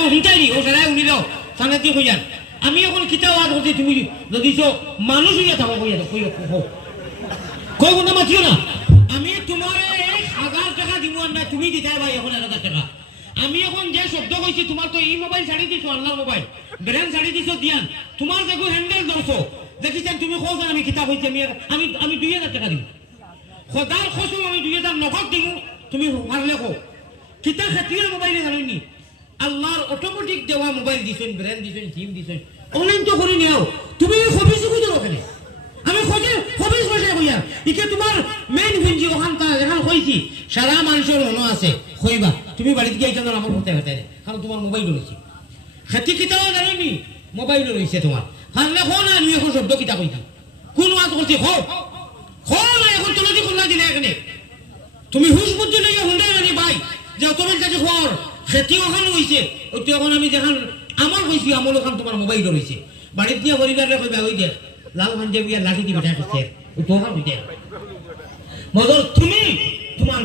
এখন শুনতাইনি ও সারাই উনিল সানাতি কইয়ান আমি এখন কিতা ওয়াজ করছি তুমি যদি মানুষ হইয়া থাকো কইয়া কই কই কোন মাতিও না আমি তোমারে 1000 টাকা দিব না তুমি দিতে ভাই এখন 1000 টাকা আমি এখন যে শব্দ কইছি তোমার তো এই মোবাইল ছাড়ি দিছো আল্লাহর মোবাইল ব্র্যান্ড ছাড়ি দিছো দিয়ান তোমার দেখো হ্যান্ডেল ধরছো দেখিছেন তুমি কইছেন আমি কিতা কইছি আমি 2000 টাকা দিব খোদার কসম আমি 2000 নগদ দিব তুমি পারলে কো কিতা খাতির মোবাইলে জানেননি আল্লাহর অটোমেটিক দেওয়া মোবাইল দিছেন ব্র্যান্ড দিছেন সিম দিছেন অনলাইন তো করে নিও তুমি খবিস কই দাও কেন আমি খবিস বসে কইয়া ইকে তোমার মেইন ভিঞ্জি ওখানটা যেখান কইছি সারা মানুষের মনো আছে কইবা তুমি বাড়িতে গিয়ে কেন আমার হতে হতে কারণ তোমার মোবাইল রয়েছে খাতি কিতাও জানেননি মোবাইল রয়েছে তোমার হাল্লা কোন আমি এখন শব্দ কিতা কইছি কোন ওয়াজ করছি না এখন তুমি কি কোনা দিলে এখানে তুমি হুশ বুদ্ধি লইয়া হুন্ডা জানি ভাই যে তোমার কাছে খবর খেতি ওখানে হইছে ওই তো এখন আমি দেখান আমার কইছি আমল ওখান তোমার মোবাইল রয়েছে বাড়িতে গিয়ে পরিবারে কইবা ওই দেখ লাল পাঞ্জাবি আর লাঠি দিয়ে বেটা করছে ওই তো ওখান মজর তুমি তোমার